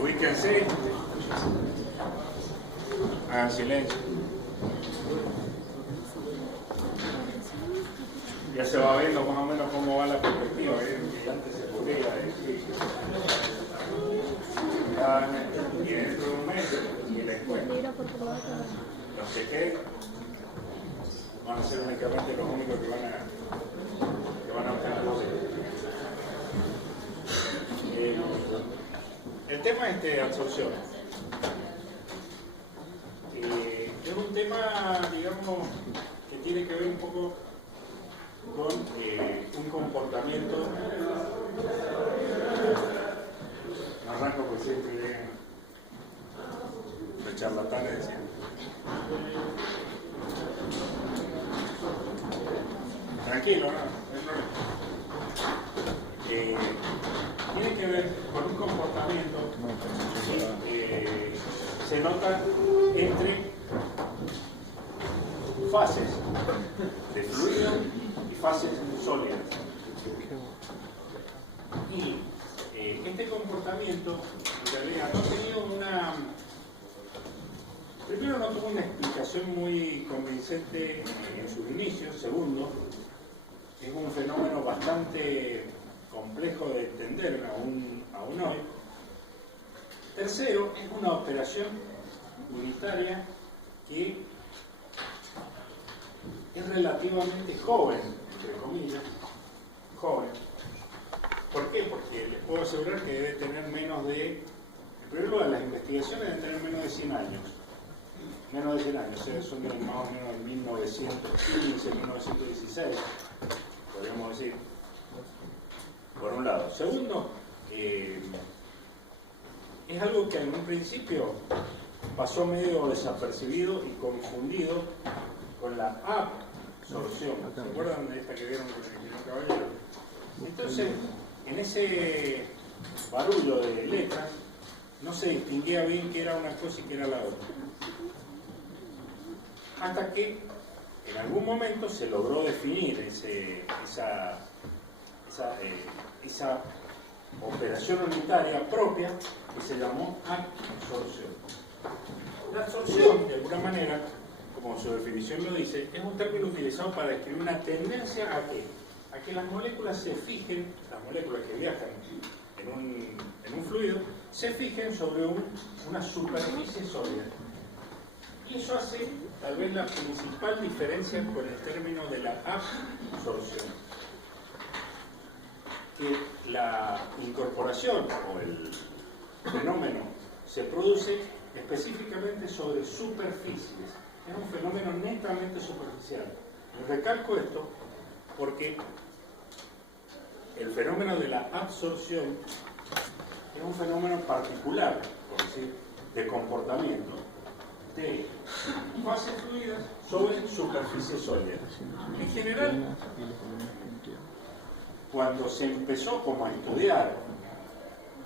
Ubíquense. Hagan silencio. Ya se va viendo más o menos cómo va la perspectiva, que antes se podía decir. Y dentro de un mes y la escuela. Los que queden van a ser únicamente los únicos que van a obtener los el tema es de absorción. Es un tema, digamos, que tiene que ver un poco con un comportamiento. No arranco porque siempre llegan los charlatanes decían. Tranquilo, ¿no? Tiene que ver con un comportamiento que se nota entre fases de fluido y fases sólidas. Y este comportamiento en realidad no tenía primero no tuvo una explicación muy convincente en sus inicios. Segundo, es un fenómeno bastante complejo de entender aún hoy. Tercero, es una operación unitaria que es relativamente joven, entre comillas, joven. ¿Por qué? Porque les puedo asegurar que debe tener menos de, en primer lugar, las investigaciones deben tener menos de 100 años. Menos de 100 años, son de más o menos de 1915, 1916, podríamos decir, por un lado. Segundo, es algo que en un principio pasó medio desapercibido y confundido con la absorción. ¿Se acuerdan de esta que vieron con el ingeniero Caballero? Entonces, en ese barullo de letras, no se distinguía bien qué era una cosa y qué era la otra. Hasta que en algún momento se logró definir esa operación unitaria propia que se llamó absorción. La absorción, de alguna manera, como su definición lo dice, es un término utilizado para describir una tendencia a que las moléculas se fijen, las moléculas que viajan en un fluido, se fijen sobre una superficie sólida. Y eso hace tal vez la principal diferencia con el término de la absorción. Que la incorporación o el fenómeno se produce específicamente sobre superficies. Es un fenómeno netamente superficial. Les recalco esto porque el fenómeno de la absorción es un fenómeno particular, por decir, de comportamiento de fases fluidas sobre superficies sólidas. En general, cuando se empezó como a estudiar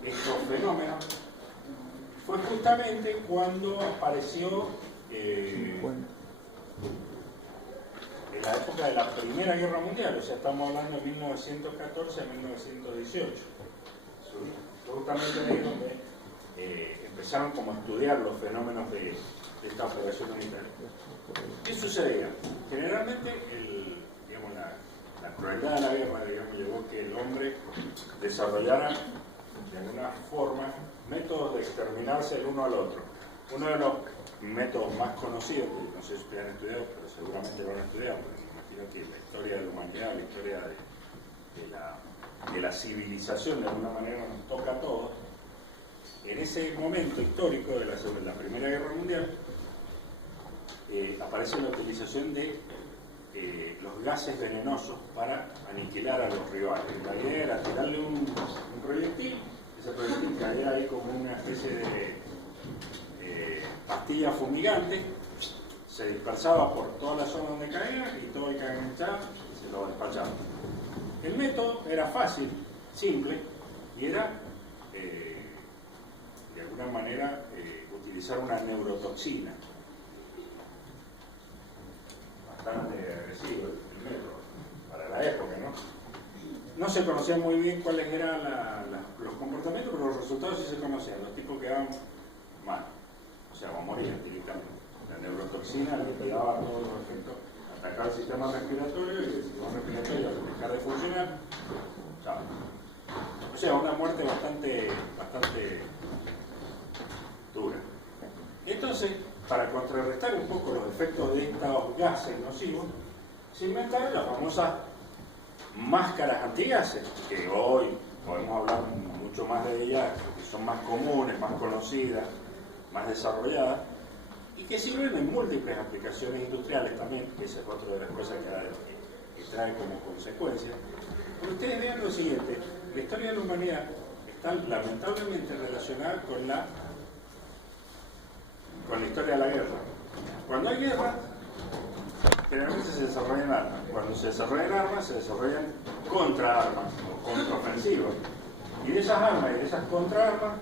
estos fenómenos, fue justamente cuando apareció en la época de la Primera Guerra Mundial, o sea, estamos hablando de 1914 a 1918. Justamente ahí donde empezaron como a estudiar los fenómenos de esta operación unitaria. ¿Qué sucedía? Generalmente la crueldad de la guerra, digamos, llevó que el hombre desarrollara de alguna forma métodos de exterminarse el uno al otro. Uno de los métodos más conocidos, que no sé si ustedes han estudiado, pero seguramente lo han estudiado, porque me imagino que la historia de la humanidad, la historia de la civilización de alguna manera nos toca a todos. En ese momento histórico de la Primera Guerra Mundial aparece la utilización de los gases venenosos para aniquilar a los rivales. La idea era tirarle un proyectil, ese proyectil caía ahí como una especie de pastilla fumigante, se dispersaba por toda la zona donde caía y todo el que enganchaba se lo despachaba. El método era fácil, simple, y era de alguna manera utilizar una neurotoxina. Bastante agresivo el método para la época, ¿no? no se conocían muy bien cuáles eran los comportamientos, pero los resultados sí se conocían. Los tipos quedaban mal, o sea, morían directamente. La neurotoxina liquidaba todos los efectos, atacaba el sistema respiratorio y el sistema respiratorio al dejar de funcionar, chao. O sea, una muerte bastante dura. Entonces, para contrarrestar un poco los efectos de estos gases nocivos, se inventaron las famosas máscaras antigases, que hoy podemos hablar mucho más de ellas, porque son más comunes, más conocidas, más desarrolladas, y que sirven en múltiples aplicaciones industriales también, que esa es otra de las cosas que trae como consecuencia. Pero ustedes vean lo siguiente, la historia de la humanidad está lamentablemente relacionada con la historia de la guerra. Cuando hay guerra, generalmente se desarrollan armas. Cuando se desarrollan armas, se desarrollan contraarmas o contraofensivas. Y de esas armas y de esas contraarmas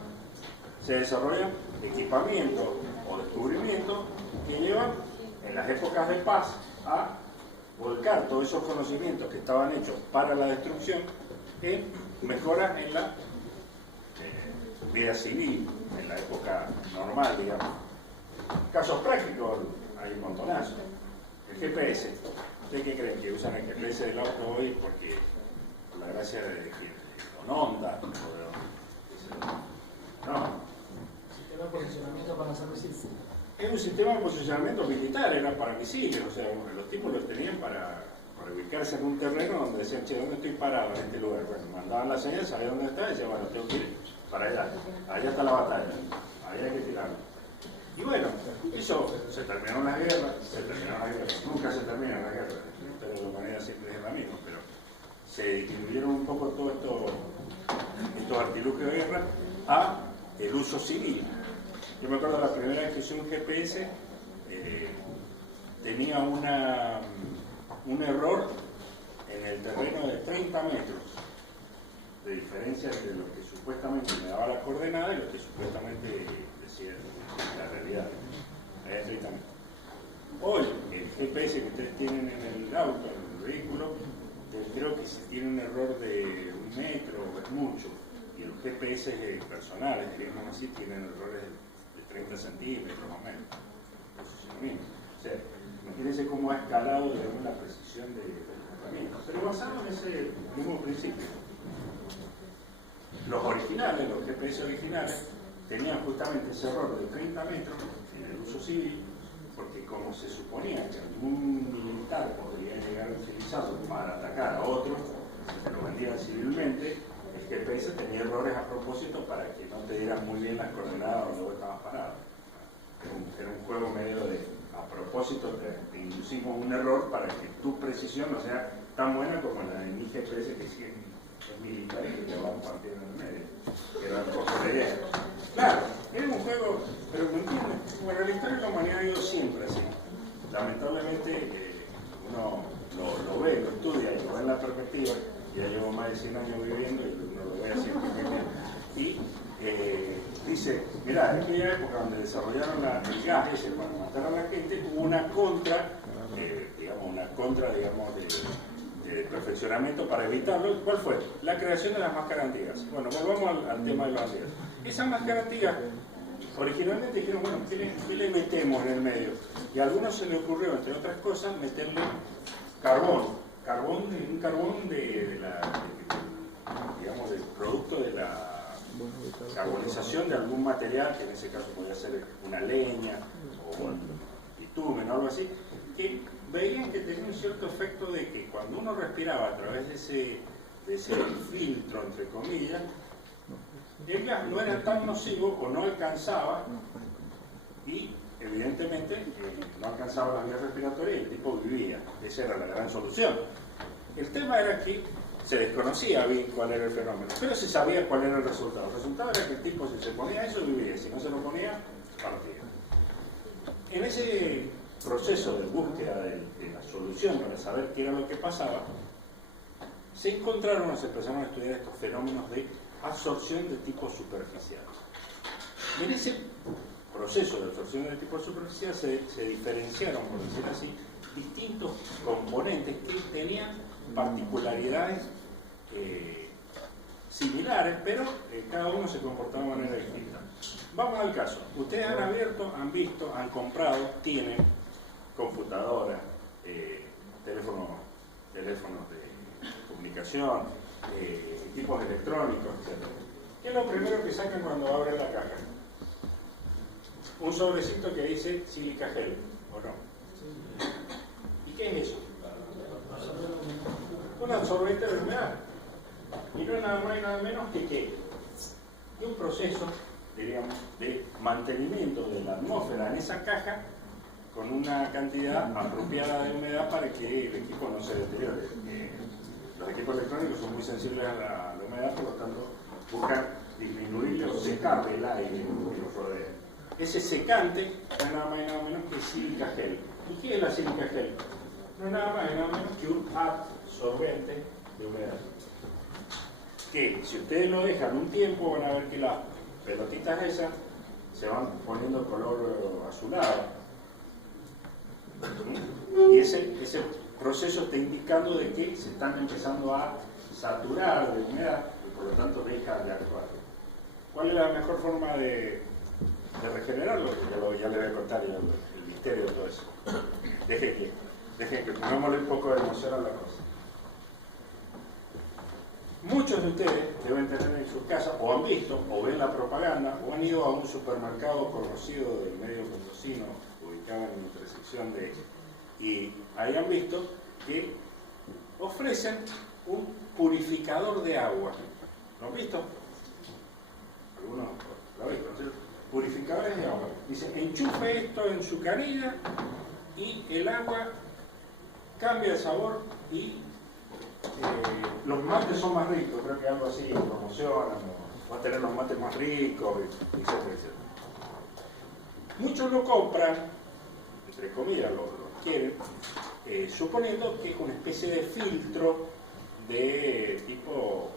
se desarrollan equipamientos o descubrimientos que llevan en las épocas de paz a volcar todos esos conocimientos que estaban hechos para la destrucción en mejoras en la vida civil, en la época normal, digamos. Casos prácticos hay un montonazo. El GPS. ¿Ustedes qué creen? ¿Que usan el GPS del auto hoy porque por la gracia de que con onda? No. Sistema de posicionamiento para lanzar misiles. Es un sistema de posicionamiento militar, era para misiles, o sea, los tipos los tenían para ubicarse en un terreno donde decían, che, ¿dónde estoy parado en este lugar? Bueno, mandaban la señal, sabían dónde está y decían, bueno, tengo que ir para allá, allá está la batalla, allá hay que tirarlo. Y bueno, eso se terminó las guerras, nunca se terminan las guerras, pero de la humanidad siempre es la misma, pero se disminuyeron un poco todos estos artilugios de guerra a el uso civil. Yo me acuerdo la primera vez que usé un GPS, tenía un error en el terreno de 30 metros de diferencia entre lo que supuestamente me daba la coordenada y lo que supuestamente decía la realidad. Había 30 metros. Hoy, el GPS que ustedes tienen en el auto, en el vehículo, creo que si tiene un error de 1 metro es mucho, y los GPS personales, digamos así, tienen errores de 30 centímetros más o menos. O sea, imagínense cómo ha escalado la precisión del comportamiento, pero basado en ese mismo principio. Los originales, los GPS originales, tenían justamente ese error de 30 metros en el uso civil, porque como se suponía que algún militar podría llegar a utilizarlo para atacar a otros, se lo vendían civilmente, el GPS tenía errores a propósito para que no te dieran muy bien las coordenadas donde vos estabas parado. Era un juego medio de, a propósito, te inducimos un error para que tu precisión no sea tan buena como la de mi GPS, que sí es militar y que te va a partir en el medio. Era un poco de idea. Claro, era un juego, pero ¿me entienden? Bueno, la historia de la humanidad ha ido siempre así. Lamentablemente, uno lo ve, lo estudia y lo ve en la perspectiva. Ya llevo más de 100 años viviendo y uno lo ve así. Y dice, mirá, en aquella época donde desarrollaron el gas ese para matar a la gente, hubo una contra, de perfeccionamiento para evitarlo. ¿Cuál fue? La creación de las máscaras antigas. Bueno, volvamos al tema de los antigas. Esas máscaras antigas originalmente dijeron, bueno, ¿qué le metemos en el medio? Y a algunos se le ocurrió, entre otras cosas, meterle un carbón del producto de la carbonización de algún material, que en ese caso podría ser una leña o un bitumen o algo así, que veían que tenía un cierto efecto de que cuando uno respiraba a través de ese filtro, entre comillas, el gas no era tan nocivo o no alcanzaba y evidentemente no alcanzaba las vías respiratorias y el tipo vivía. Esa era la gran solución. El tema era que se desconocía bien cuál era el fenómeno, pero se sabía cuál era el resultado. El resultado era que el tipo, si se ponía eso, vivía, si no se lo ponía, partía. En ese proceso de búsqueda de la solución para saber qué era lo que pasaba, se empezaron a estudiar estos fenómenos de absorción de tipo superficial. Y en ese proceso de absorción de tipo superficial se diferenciaron, por decir así, distintos componentes que tenían particularidades similares, pero cada uno se comportaba de manera distinta. Vamos al caso. Ustedes han abierto, han visto, han comprado, tienen computadoras, teléfonos de comunicación, equipos electrónicos, etc. ¿Qué es lo primero que sacan cuando abren la caja? Un sobrecito que dice silica gel, ¿o no? ¿Y qué es eso? Un absorbente de humedad. Y no es nada más y nada menos que ¿qué? Y un proceso, diríamos, de mantenimiento de la atmósfera en esa caja con una cantidad apropiada de humedad para que el equipo no se deteriore. Los equipos electrónicos son muy sensibles a la humedad, por lo tanto buscan disminuir o secar el aire que los rodea. Ese secante no es nada más y nada menos que silica gel. ¿Y qué es la silica gel? No es nada más y nada menos que un absorbente de humedad. Que si ustedes lo dejan un tiempo van a ver que las pelotitas esas se van poniendo color azulado. Y ese proceso está indicando de que se están empezando a saturar de humedad y por lo tanto deja de actuar. ¿Cuál es la mejor forma de regenerarlo? Ya le voy a contar el misterio de todo eso. Dejen que pongámosle un poco de emoción a la cosa. Muchos de ustedes deben tener en sus casas, o han visto, o ven la propaganda, o han ido a un supermercado conocido del medio mendocino, ubicado en la intersección y ahí han visto que ofrecen un purificador de agua. ¿Lo han visto? Algunos lo han visto, ¿sí? Purificadores de agua. Dice, enchufe esto en su canilla y el agua cambia el sabor y los mates son más ricos. Creo que algo así promocionan, va a tener los mates más ricos, etc. Muchos lo compran, entre comillas lo quieren, suponiendo que es una especie de filtro de tipo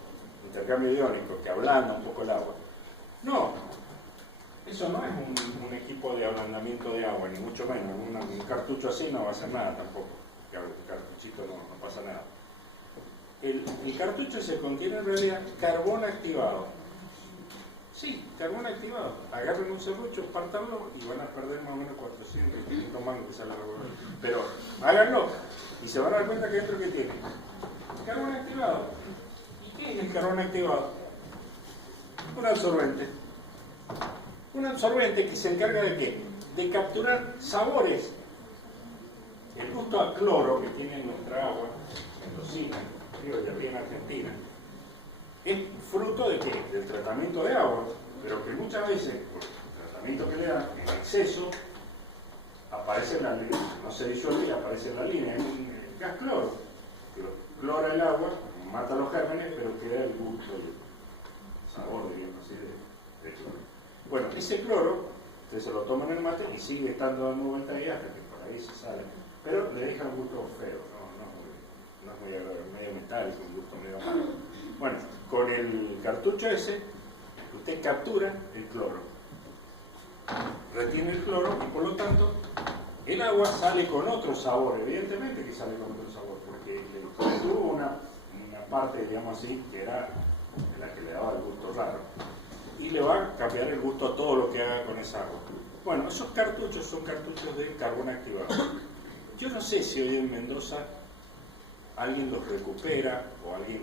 intercambio iónico, que ablanda un poco el agua. No, eso no es un equipo de ablandamiento de agua, ni mucho menos. Un cartucho así no va a hacer nada tampoco, un cartuchito no pasa nada. El cartucho se contiene en realidad carbón activado. Sí, carbón activado. Agarren un serrucho, pártanlo y van a perder más o menos 400 y 500 mangos que sale la revolver. Pero háganlo y se van a dar cuenta que dentro que tiene carbón activado. ¿Y qué es el carbón activado? Un absorbente. Un absorbente que se encarga de ¿qué? De capturar sabores. El gusto a cloro que tiene nuestra agua, mendocina, y aquí en Argentina, es fruto de ¿qué? Del tratamiento de agua, pero que muchas veces, por el tratamiento que le dan, en exceso, aparece en la línea, no se disuelve y aparece en la línea, es un gas cloro, que clora el agua, mata los gérmenes, pero queda el gusto y el sabor, diríamos así, de cloro. Bueno, ese cloro, ustedes se lo toman en el mate y sigue estando dando vuelta ahí hasta que por ahí se sale, pero le deja un gusto feo, no es muy agradable, medio metálico, un gusto medio malo. Bueno, con el cartucho ese, usted captura el cloro, retiene el cloro y por lo tanto el agua sale con otro sabor, evidentemente que sale con otro sabor, porque tuvo una parte, digamos así, que era la que le daba el gusto raro, y le va a cambiar el gusto a todo lo que haga con esa agua. Bueno, esos cartuchos son cartuchos de carbón activado. Yo no sé si hoy en Mendoza alguien los recupera o alguien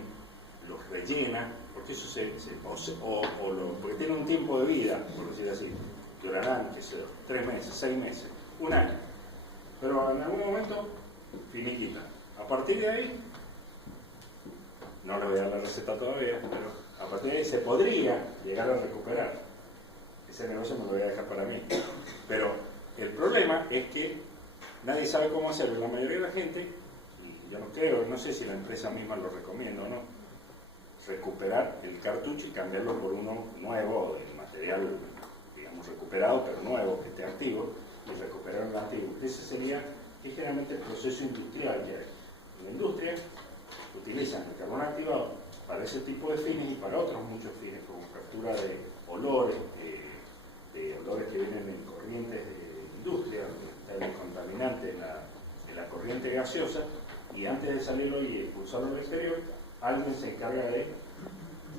los rellena, porque eso porque tiene un tiempo de vida, por decir así, durarán, qué sé yo, 3 meses, 6 meses, 1 año, pero en algún momento finiquita. A partir de ahí, no le voy a dar la receta todavía, pero a partir de ahí se podría llegar a recuperar. Ese negocio me lo voy a dejar para mí. Pero el problema es que nadie sabe cómo hacerlo. La mayoría de la gente, y yo no creo, no sé si la empresa misma lo recomienda o no, recuperar el cartucho y cambiarlo por uno nuevo, el material, digamos, recuperado, pero nuevo, que esté activo, y recuperar el antiguo. Ese sería generalmente el proceso industrial que hay. En la industria utilizan el carbón activado para ese tipo de fines y para otros muchos fines, como captura de olores que vienen en corrientes de industria, donde está el contaminante en la corriente gaseosa, y antes de salirlo y expulsarlo al exterior, alguien se encarga de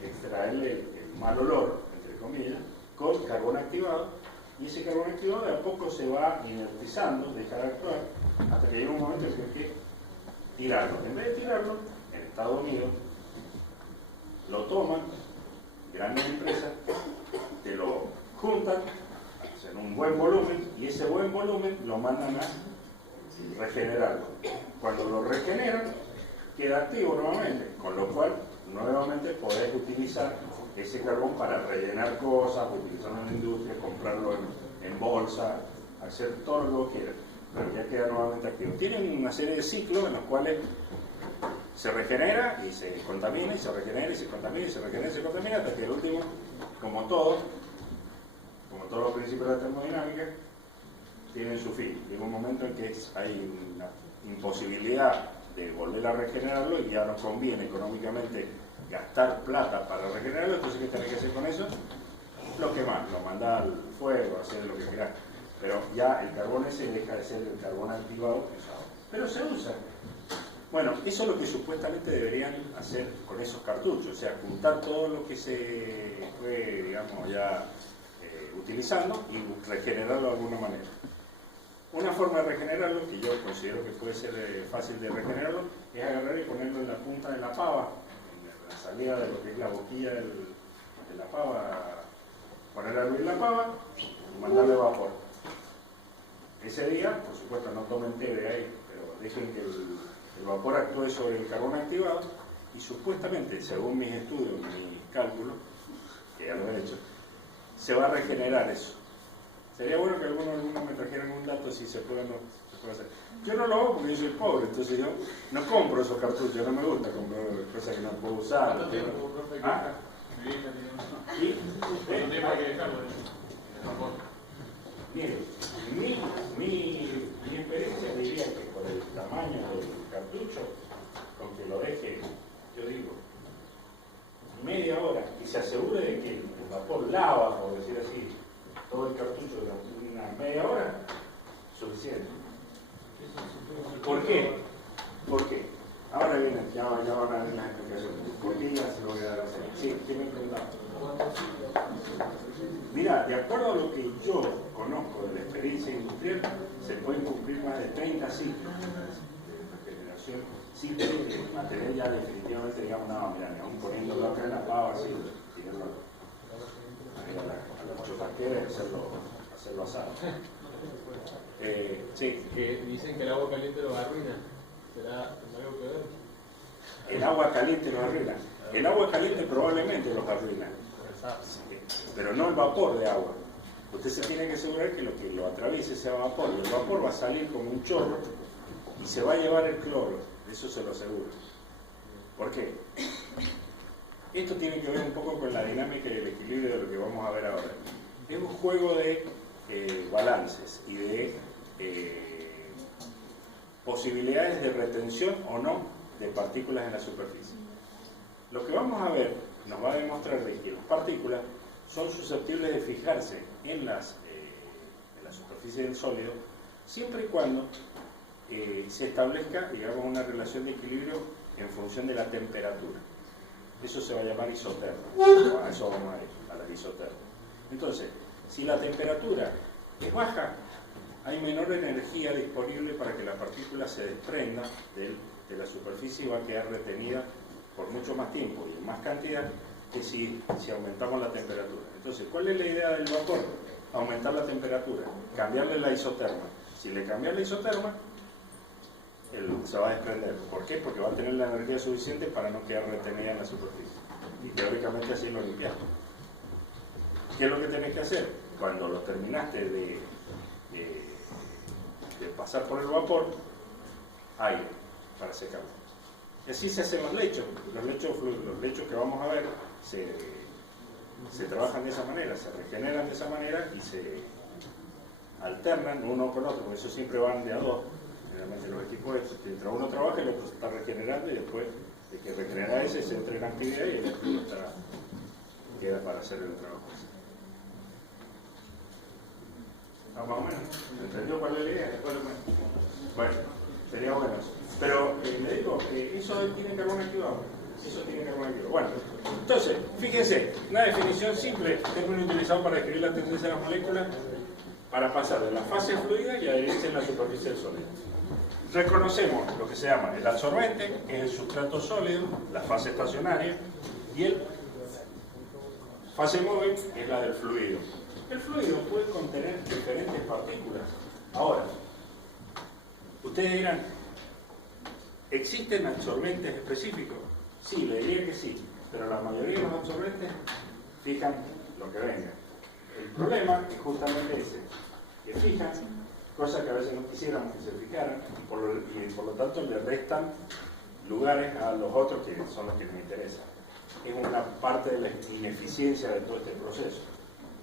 extraerle el mal olor, entre comillas, con carbón activado, y ese carbón activado de a poco se va inertizando, deja de actuar, hasta que llega un momento en que hay que tirarlo. En vez de tirarlo, en Estados Unidos, lo toman, grandes empresas, te lo juntan, hacen un buen volumen, y ese buen volumen lo mandan a regenerarlo. Cuando lo regeneran, queda activo nuevamente, con lo cual nuevamente podés utilizar ese carbón para rellenar cosas, utilizarlo en la industria, comprarlo en bolsa, hacer todo lo que vos quieras, pero ya queda nuevamente activo. Tienen una serie de ciclos en los cuales se regenera y se contamina, y se regenera y se contamina, y se regenera y se contamina, hasta que el último, como todos los principios de la termodinámica, tienen su fin. Llega un momento en que hay una imposibilidad de volver a regenerarlo y ya no conviene económicamente gastar plata para regenerarlo. Entonces, ¿qué tenés que hacer con eso? Lo quemás, lo mandás al fuego, hacer lo que quieras. Pero ya el carbón ese deja de ser el carbón activado usado. Pero se usa. Bueno, eso es lo que supuestamente deberían hacer con esos cartuchos, o sea, juntar todo lo que se fue, digamos, ya utilizando y regenerarlo de alguna manera. Una forma de regenerarlo, que yo considero que puede ser fácil de regenerarlo, es agarrar y ponerlo en la punta de la pava, en la salida de lo que es la boquilla de la pava, poner a hervir la pava y mandarle vapor. Ese día, por supuesto, no tomen té de ahí, pero dejen que el vapor actúe sobre el carbón activado y supuestamente, según mis estudios, mis cálculos, que ya lo he hecho, se va a regenerar eso. Sería bueno que algunos me trajeran un dato si se puede o no se puede hacer. Yo no lo hago porque yo soy pobre, entonces yo no compro esos cartuchos, no me gusta comprar cosas que no puedo usar. ¿Cuánto tiempo, profe? ¿Ah? Mi hija tiene uno. ¿Y? ¿Cuánto tiempo hay que dejarlo? Mire, mi experiencia diría que por el tamaño del cartucho, con que lo deje, yo digo, media hora, y se asegure de que el vapor lava, por decir así, todo el cartucho durante una media hora, suficiente. ¿Por qué? ¿Por qué? Ahora vienen, ya van a ver las explicaciones. ¿Por qué ya se lo voy a dar a hacer? Sí, ¿qué me preguntaba? Mira, de acuerdo a lo que yo conozco de la experiencia industrial, se pueden cumplir más de 30 ciclos de regeneración sin que el material ya definitivamente digamos, no, mira, aún poniéndolo acá en la pava, así, tirarlo a la churrasquera y hacerlo asado. Sí. Que dicen que el agua caliente lo arruina. ¿Será algo que ver? El agua caliente los arruina. El agua caliente probablemente los arruina. Pero no el vapor de agua. Usted se tiene que asegurar que lo que lo atraviese sea vapor. El vapor va a salir como un chorro y se va a llevar el cloro. Eso se lo aseguro. ¿Por qué? Esto tiene que ver un poco con la dinámica y el equilibrio de lo que vamos a ver ahora. Es un juego de balances y de posibilidades de retención o no de partículas en la superficie. Lo que vamos a ver nos va a demostrar de que las partículas son susceptibles de fijarse en la superficie del sólido siempre y cuando se establezca, digamos, una relación de equilibrio en función de la temperatura. Eso se va a llamar isoterma. A eso vamos a ir, a la isoterma. Entonces, si la temperatura es baja, hay menor energía disponible para que la partícula se desprenda de la superficie y va a quedar retenida por mucho más tiempo y en más cantidad que si aumentamos la temperatura. Entonces, ¿cuál es la idea del vapor? Aumentar la temperatura, cambiarle la isoterma. Si le cambias la isoterma, se va a desprender. ¿Por qué? Porque va a tener la energía suficiente para no quedar retenida en la superficie. Y teóricamente así lo limpiamos. ¿Qué es lo que tenés que hacer? Cuando lo terminaste de pasar por el vapor, aire para secarlo. Y así se hacen los lechos. Los lechos que vamos a ver se trabajan de esa manera, se regeneran de esa manera y se alternan uno con otro. Por eso siempre van de a dos. Generalmente los equipos mientras uno trabaja, el otro se está regenerando y después de que regenera ese se entra en actividad y el otro queda para hacer el trabajo. Más o menos. ¿Entendió cuál es la idea? Bueno, sería bueno eso. Pero le digo, eso tiene carbón activado. Eso tiene carbono activo. Bueno, entonces, fíjense, una definición simple, término utilizado para describir la tendencia de las moléculas para pasar de la fase fluida y adherirse en la superficie del sólido. Reconocemos lo que se llama el absorbente, que es el sustrato sólido, la fase estacionaria, y el fase móvil, que es la del fluido. El fluido puede contener diferentes partículas. Ahora, ustedes dirán, ¿existen absorbentes específicos? Sí, le diría que sí, pero la mayoría de los absorbentes fijan lo que venga. El problema es justamente ese, que fijan cosas que a veces no quisiéramos que se fijaran y por lo tanto le restan lugares a los otros que son los que nos interesan. Es una parte de la ineficiencia de todo este proceso.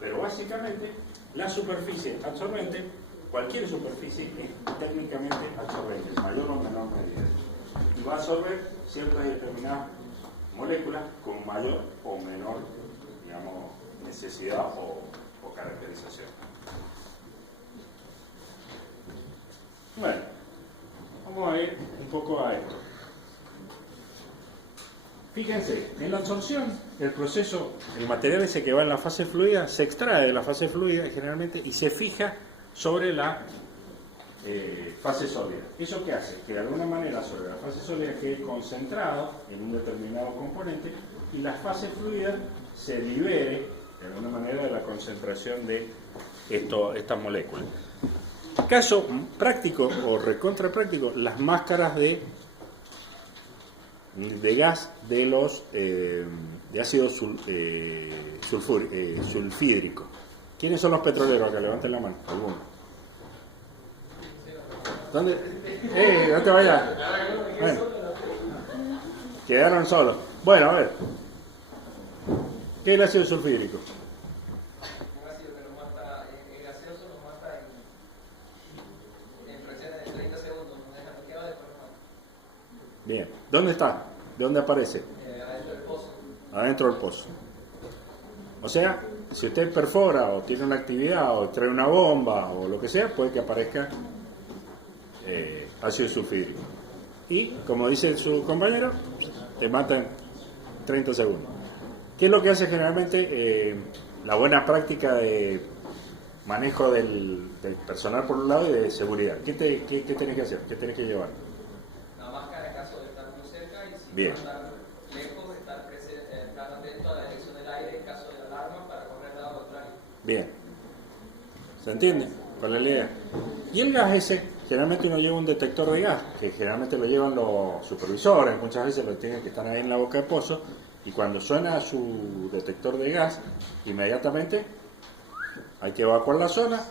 Pero básicamente la superficie absorbente, cualquier superficie es técnicamente absorbente, en mayor o menor medida. Y va a absorber ciertas y determinadas moléculas con mayor o menor, digamos, necesidad o caracterización. Bueno, vamos a ir un poco a esto. Fíjense, en la absorción, el proceso, el material ese que va en la fase fluida, se extrae de la fase fluida generalmente y se fija sobre la fase sólida. ¿Eso qué hace? Que de alguna manera sobre la fase sólida quede concentrado en un determinado componente y la fase fluida se libere de alguna manera de la concentración de estas moléculas. Caso práctico o recontra práctico, las máscaras de gas de los de ácido sulfídrico. ¿Quiénes son los petroleros acá? Levanten la mano, alguno. ¿Dónde? No te vayas. Bueno, quedaron solos. Bueno, a ver. ¿Qué es el ácido sulfídrico? Un ácido que nos mata, el gaseoso nos mata en fracciones de 30 segundos, nos deja noqueado y después nos mata. Bien. ¿Dónde está? ¿De dónde aparece? Adentro del pozo. Adentro del pozo. O sea, si usted perfora o tiene una actividad o trae una bomba o lo que sea, puede que aparezca ácido sulfídrico. Y, como dice su compañero, te mata en 30 segundos. ¿Qué es lo que hace generalmente la buena práctica de manejo del personal por un lado y de seguridad? ¿Qué tenés que hacer? ¿Qué tenés que llevar? La máscara en caso de estar muy cerca y si Bien. estar lejos, estar atento a la dirección del aire en caso de alarma para correr al lado contrario. Bien. ¿Se entiende? ¿Cuál es la idea? Y el gas ese, generalmente uno lleva un detector de gas, que generalmente lo llevan los supervisores, muchas veces lo tienen que estar ahí en la boca del pozo, y cuando suena su detector de gas, inmediatamente hay que evacuar la zona,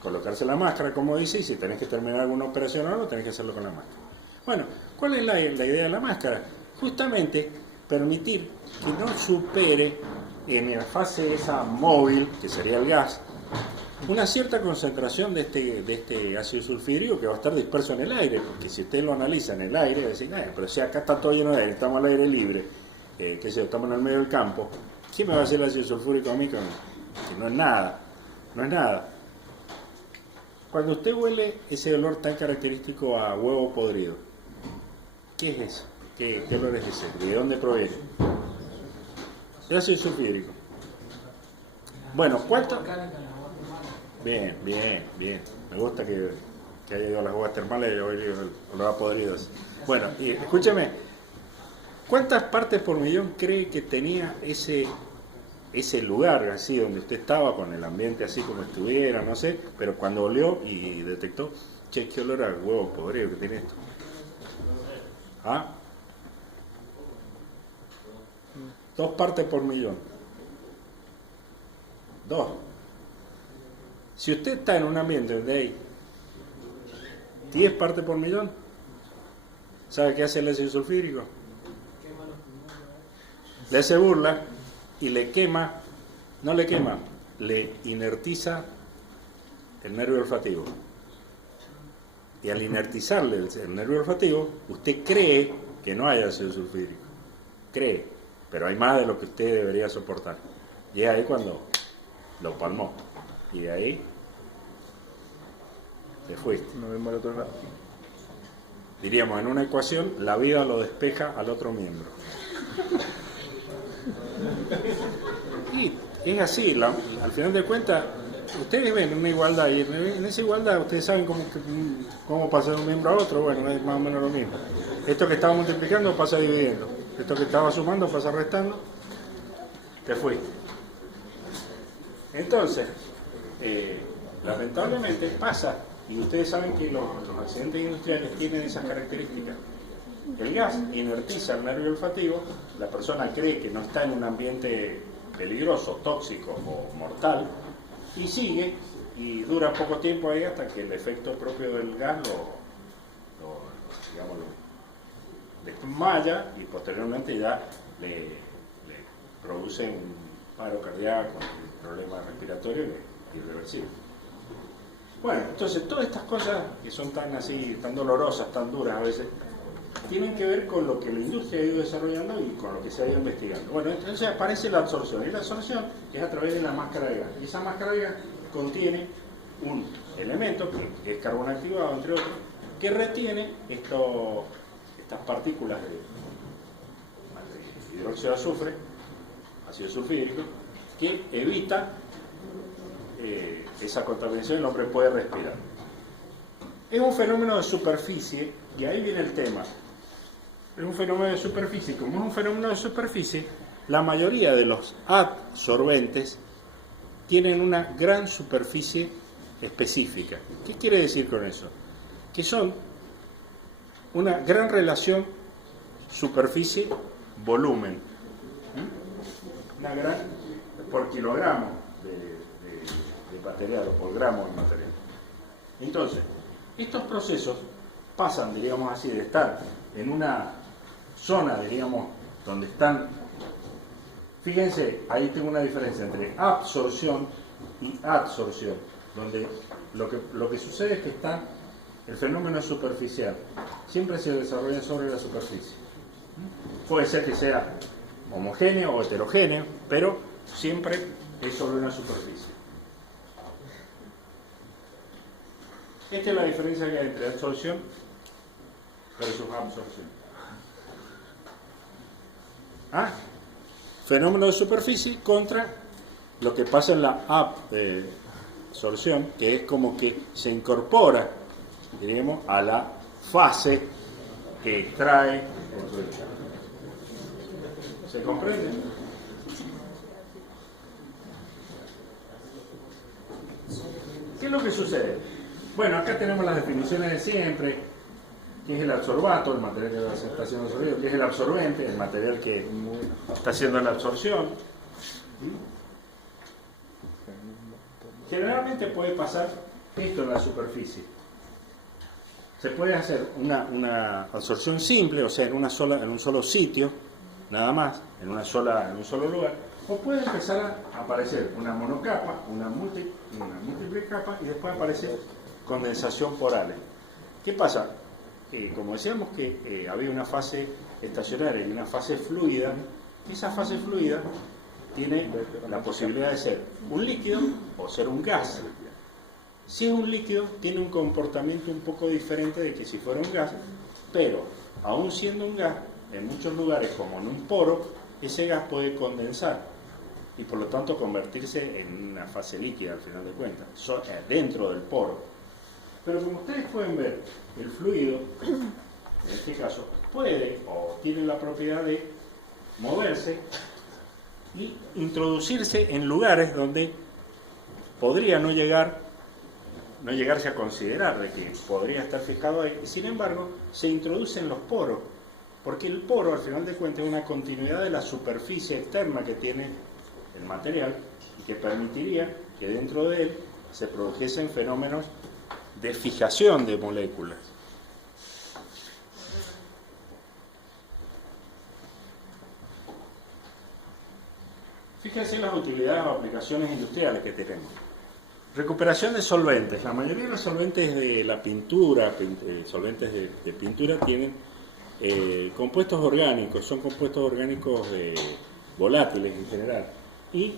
colocarse la máscara, como dice, y si tenés que terminar alguna operación o algo, tenés que hacerlo con la máscara. Bueno, ¿cuál es la idea de la máscara? Justamente permitir que no supere en la fase esa móvil, que sería el gas, una cierta concentración de este ácido sulfídrico que va a estar disperso en el aire, porque si usted lo analiza en el aire, va a decir, pero si acá está todo lleno de aire, estamos al aire libre, estamos en el medio del campo, ¿qué me va a hacer el ácido sulfúrico a mí? Que no es nada, no es nada. Cuando usted huele ese olor tan característico a huevo podrido, ¿qué es eso? ¿Qué olor es ese? ¿De dónde proviene? El ácido sulfídrico. Bueno, ¿cuánto? Bien. Me gusta que haya ido a las aguas termales y oír el olor a podrido. Bueno, y escúcheme, ¿cuántas partes por millón cree que tenía ese lugar así donde usted estaba, con el ambiente así como estuviera, no sé, pero cuando olió y detectó, qué olor a huevo podrido que tiene esto? ¿Ah? 2 partes por millón. 2. Si usted está en un ambiente donde hay 10 partes por millón, ¿sabe qué hace el ácido sulfídrico? Le hace burla y le quema, no le quema, le inertiza el nervio olfativo. Y al inertizarle el nervio olfativo, usted cree que no hay ácido sulfídrico. Cree, pero hay más de lo que usted debería soportar. Y es ahí cuando lo palmó. Y de ahí te fuiste. Nos vemos al otro lado. Diríamos, en una ecuación, la vida lo despeja al otro miembro. Y es así, al final de cuentas, ustedes ven una igualdad y en esa igualdad ustedes saben cómo pasa de un miembro a otro. Bueno, es más o menos lo mismo. Esto que estaba multiplicando pasa dividiendo. Esto que estaba sumando pasa restando. Te fui. Entonces, lamentablemente pasa, y ustedes saben que los accidentes industriales tienen esas características. El gas inertiza el nervio olfativo, la persona cree que no está en un ambiente peligroso, tóxico o mortal, y sigue, y dura poco tiempo ahí hasta que el efecto propio del gas lo desmaya y posteriormente ya le produce un paro cardíaco, un problema respiratorio irreversible. Bueno, entonces todas estas cosas que son tan así, tan dolorosas, tan duras a veces, tienen que ver con lo que la industria ha ido desarrollando y con lo que se ha ido investigando. Bueno, entonces aparece la absorción, y la absorción es a través de la máscara de gas, y esa máscara de gas contiene un elemento que es carbono activado, entre otros, que retiene estas partículas de hidróxido de azufre, ácido sulfídrico, que evita esa contaminación y el hombre puede respirar. Es un fenómeno de superficie, y ahí viene el tema. Es un fenómeno de superficie. Como es un fenómeno de superficie, la mayoría de los adsorbentes tienen una gran superficie específica. ¿Qué quiere decir con eso? Que son una gran relación superficie-volumen. Una gran por kilogramo de material o por gramo de material. Entonces, estos procesos pasan, diríamos así, de estar en una zona, diríamos, donde están, fíjense, ahí tengo una diferencia entre absorción y adsorción, donde lo que sucede es que el fenómeno es superficial, siempre se desarrolla sobre la superficie. Puede ser que sea homogéneo o heterogéneo, pero siempre es sobre una superficie. Esta es la diferencia que hay entre absorción versus absorción. Fenómeno de superficie contra lo que pasa en la absorción, que es como que se incorpora, diríamos, a la fase que extrae el fluido. ¿Se comprende? ¿Qué es lo que sucede? Bueno, acá tenemos las definiciones de siempre. ¿Qué es el absorbato? El material que está siendo absorbido. ¿Qué es el absorbente? El material que está haciendo la absorción. Generalmente puede pasar esto en la superficie. Se puede hacer una absorción simple, o sea, en un solo sitio, nada más, en un solo lugar, o puede empezar a aparecer una monocapa, una múltiple capa, y después aparece condensación por Ale. ¿Qué pasa? Como decíamos que había una fase estacionaria y una fase fluida, esa fase fluida tiene la posibilidad de ser un líquido o ser un gas. Si es un líquido, tiene un comportamiento un poco diferente de que si fuera un gas, pero aún siendo un gas, en muchos lugares, como en un poro, ese gas puede condensar y por lo tanto convertirse en una fase líquida al final de cuentas, dentro del poro. Pero como ustedes pueden ver, el fluido, en este caso, puede o tiene la propiedad de moverse y introducirse en lugares donde podría no llegarse a considerar de que podría estar fijado ahí. Sin embargo, se introduce en los poros, porque el poro, al final de cuentas, es una continuidad de la superficie externa que tiene el material y que permitiría que dentro de él se produjesen fenómenos de fijación de moléculas. Fíjense las utilidades o aplicaciones industriales que tenemos. Recuperación de solventes. La mayoría de los solventes de la pintura, solventes de pintura, tienen compuestos orgánicos, son compuestos orgánicos volátiles en general, y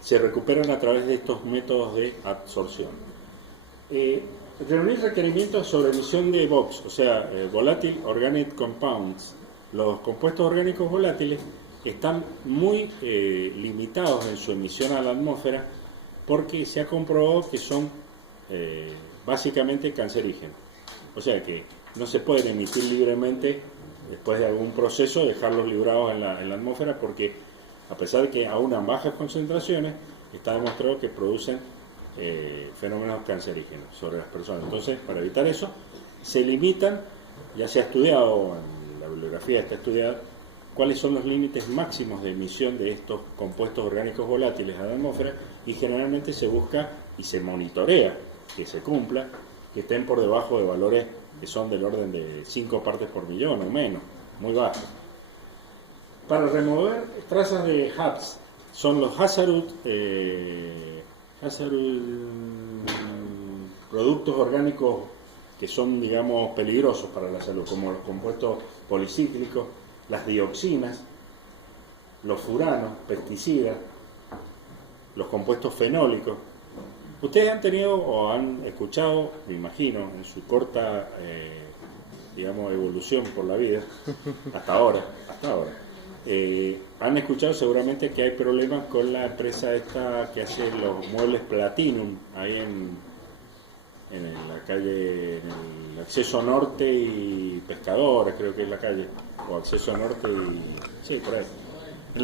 se recuperan a través de estos métodos de absorción. Reunir requerimientos sobre emisión de VOX, o sea, Volatile Organic Compounds, los compuestos orgánicos volátiles están muy limitados en su emisión a la atmósfera porque se ha comprobado que son básicamente cancerígenos. O sea que no se pueden emitir libremente después de algún proceso, dejarlos librados en la atmósfera, porque a pesar de que aún en bajas concentraciones está demostrado que producen fenómenos cancerígenos sobre las personas. Entonces, para evitar eso, se limitan, ya se ha estudiado, en la bibliografía está estudiado, cuáles son los límites máximos de emisión de estos compuestos orgánicos volátiles a la atmósfera, y generalmente se busca y se monitorea que se cumpla, que estén por debajo de valores que son del orden de 5 partes por millón o menos, muy bajos. Para remover trazas de HAPS, son los hazardous productos orgánicos que son, digamos, peligrosos para la salud, como los compuestos policíclicos, las dioxinas, los furanos, pesticidas, los compuestos fenólicos. Ustedes han tenido o han escuchado, me imagino, en su corta, digamos, evolución por la vida, hasta ahora, han escuchado seguramente que hay problemas con la empresa esta que hace los muebles Platinum, ahí en la calle, en el acceso norte y Pescadores, creo que es la calle, o acceso norte y... sí, por ahí.